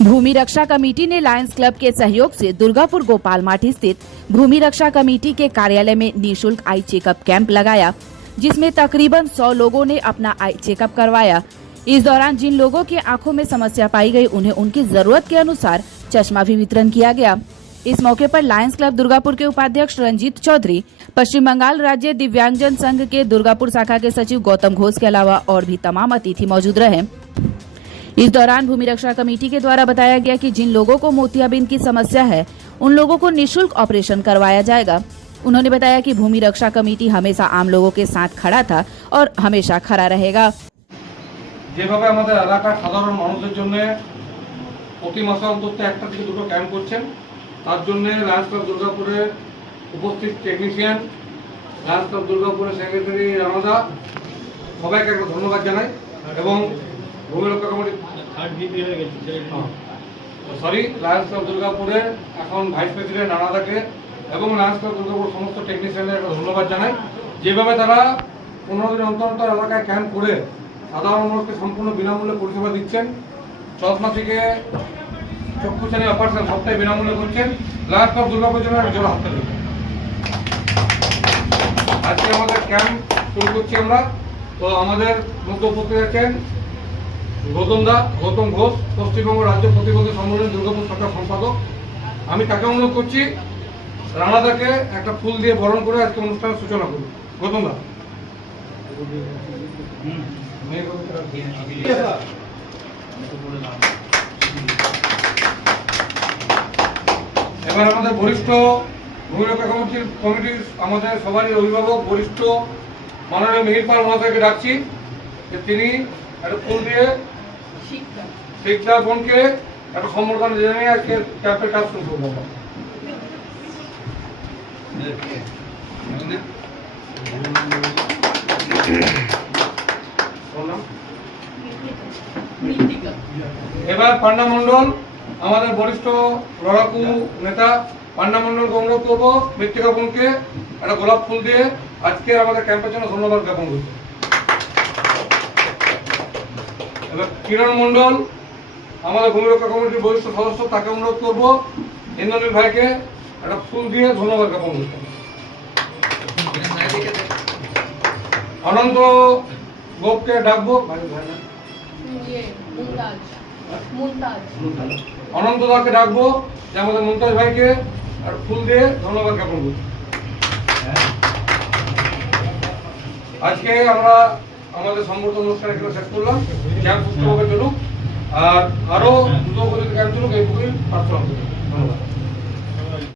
भूमि रक्षा committee ने Lions club के सहयोग से दुर्गापुर गोपाल माटी स्थित भूमि रक्षा कमेटी के कार्यालय में निःशुल्क आई चेकअप कैंप लगाया, जिसमें तकरीबन 100 लोगों ने अपना आई चेकअप करवाया। इस दौरान जिन लोगों की आंखों में समस्या पाई गई, उन्हें उनकी जरूरत के अनुसार चश्मा भी वितरण किया गया। इस मौके पर लायंस क्लब दुर्गापुर के उपाध्यक्ष रंजीत चौधरी, पश्चिम बंगाल राज्य दिव्यांगजन संघ के दुर्गापुर शाखा के सचिव गौतम घोष के अलावा और भी तमाम अतिथि मौजूद रहे। इस दौरान भूमि रक्षा कमेटी के द्वारा बताया गया कि जिन लोगों को मोतियाबिंद की समस्या है, उन लोगों को निःशुल्क ऑपरेशन करवाया जाएगा। उन्होंने बताया कि भूमि रक्षा कमेटी हमेशा आम लोगों के साथ खड़ा था और हमेशा खड़ा रहेगा। যেভাবে আমাদের এলাকার সাধারণ মানুষের জন্য প্রতি মাসে অন্তত একটা থেকে দুটো ক্যাম্প করছেন, তার জন্য লায়ন্স ক্লাব দুর্গাপুরে উপস্থিত টেকনিশিয়ান, লায়ন্স ক্লাব দুর্গাপুরের সেক্রেটারি রানাদা, সবাইকে একটা ধন্যবাদ জানাই। এবং ভূমি রক্ষা কমিটি লায়ন্স ক্লাব দুর্গাপুরের এখন ভাইস প্রেসিডেন্ট রানাদাকে এবং লায়ন্স ক্লাব দুর্গাপুর সমস্ত টেকনিশিয়ানদের একটা ধন্যবাদ জানাই। যেভাবে তারা 15 দিন অন্তর অন্তর এলাকায় ক্যাম্প করে সাধারণ মানুষকে সম্পূর্ণ বিনামূল্যে পরিষেবা দিচ্ছেন। চশমা থেকে চক্ষুচারী অপারেশন সবটাই বিনামূল্যে করছেন। লায়ন্স ক্লাব দুর্গাপুর জন্য একটা জোড়া হাতে দিচ্ছেন। আজকে আমাদের ক্যাম্প শুরু করছি আমরা। তো আমাদের মধ্যে উপস্থিত আছেন গৌতম ঘোষ, পশ্চিমবঙ্গ রাজ্য প্রতিবন্ধী সম্মেলন দুর্গাপুর শাখার সম্পাদক। আমি তাকে অনুরোধ করছি রানাদাকে একটা ফুল দিয়ে বরণ করে আজকে অনুষ্ঠানের সূচনা করুন। গৌতম দা। এবার আমাদের বরিষ্ঠ ভূমি রক্ষা কমিটির আমাদের সবারই অভিভাবক বরিষ্ঠ মাননীয় মিহির পাল মহাশয়কে ডাকছি যে তিনি একটা ফুল দিয়ে শিক্ষা বোনকে একটা সম্বর্ধনা জানিয়ে আজকে ক্যাম্পের কাজ শুরু করবো। এবার পান্ডা মন্ডল, আমাদের বরিষ্ঠ লড়াকু নেতা পান্ডা মন্ডলকে অনুরোধ করবো মৃত্তিকা বোনকে একটা গোলাপ ফুল দিয়ে আজকে আমাদের ক্যাম্পের জন্য ধন্যবাদ জ্ঞাপন করছি। এবার কিরণ মন্ডল, আমাদের ভূমি রক্ষা কমিটির বরিষ্ঠ সদস্য, তাকে অনুরোধ করবো ইন্দ্রনীল ভাইকে একটা ফুল দিয়ে ধন্যবাদ জ্ঞাপন করতে। অনন্ত গোপকে ডাকবো, অনন্ত দাকে ডাকবো যে আমাদের মুমতাজ ভাইকে আর ফুল দিয়ে ধন্যবাদ জ্ঞাপন করছি। আজকে আমরা আমাদের সম্বর্ধনা অনুষ্ঠান এখানে শেষ করলাম। ক্যাম্প সুস্থভাবে চলুক আর আরো দ্রুত গতিতে ক্যাম্প চলুক, এই পুকুরি প্রার্থনা করি। ধন্যবাদ।